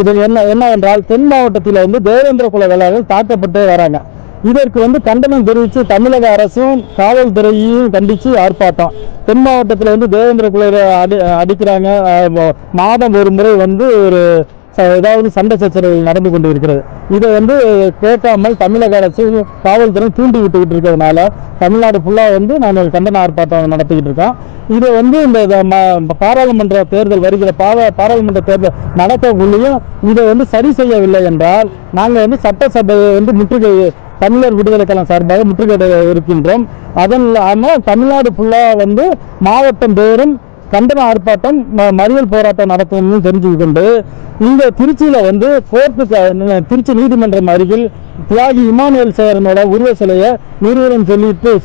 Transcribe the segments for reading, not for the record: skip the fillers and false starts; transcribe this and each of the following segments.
இது என்னவென்றால் தென் மாவட்டத்தில் வந்து தேவேந்திர குல வேளாளர்கள் தாக்கப்பட்டே வராங்க. இதற்கு வந்து கண்டனம் தெரிவித்து தமிழக அரசும் காவல்துறையையும் கண்டித்து ஆர்ப்பாட்டம். தென் மாவட்டத்தில் வந்து தேவேந்திர குல அடிக்கிறாங்க. மாதம் ஒரு முறை வந்து ஒரு ஏதாவது சண்டை சச்சரவுகள் நடந்து கொண்டு இருக்கிறது. இதை வந்து கேட்காமல் தமிழக அரசு காவல்துறை தூண்டி விட்டுக்கிட்டு இருக்கிறதுனால தமிழ்நாடு ஃபுல்லாக வந்து நாங்கள் கண்டன ஆர்ப்பாட்டம் நடத்திக்கிட்டு இருக்கோம். இதை வந்து இந்த பாராளுமன்ற தேர்தல் வருகிற பாராளுமன்ற தேர்தல் நடக்கக்குள்ளேயும் இதை வந்து சரி செய்யவில்லை என்றால் நாங்கள் வந்து சட்டசபையை வந்து முற்றுகை தமிழர் விடுதலை கழகம் சார்பாக முற்றுகை இருக்கின்றோம். அதன் இல்லாமல் தமிழ்நாடு ஃபுல்லாக வந்து மாவட்டம் தோறும் கண்டன ஆர்ப்பாட்டம் மறியல் போராட்டம் நடத்தணும்னு தெரிஞ்சுக்கொண்டு இங்கே திருச்சியில் வந்து திருச்சி நீதிமன்றம் அருகில் தியாகி இமானுவேல் சேகரனோட உருவ சிலையை நிறுவனம்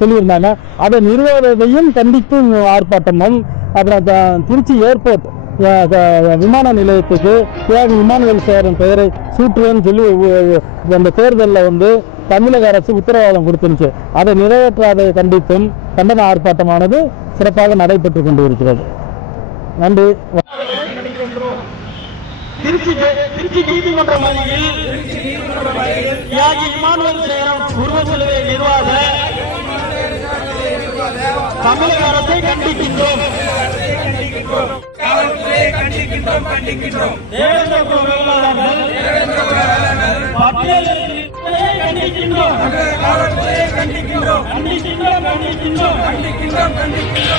சொல்லியிருந்தாங்க. அதை நிறுவனத்தையும் கண்டித்து ஆர்ப்பாட்டமும், அப்புறம் திருச்சி ஏர்போர்ட் விமான நிலையத்துக்கு தியாகி இமானுவேல் சேகரன் பெயரை சூட்டுவேன்னு சொல்லி அந்த தேர்தலில் வந்து தமிழக அரசு உத்தரவாதம் கொடுத்துருச்சு. அதை நிறைவேற்றாதை கண்டித்தும் கண்டன ஆர்ப்பாட்டமானது சிறப்பாக நடைபெற்று கொண்டு இருக்கிறது. நன்றி. திருச்சி நீதிமன்றம் அருகில் தியாகி இமானுவேல் சேகரன் உருவ சிலையை நிறுவாத தமிழக அரசை கண்டிக்கின்றோம். தேவேந்திர குல வேளாளர்கள் கண்டிக்கின்றோம்.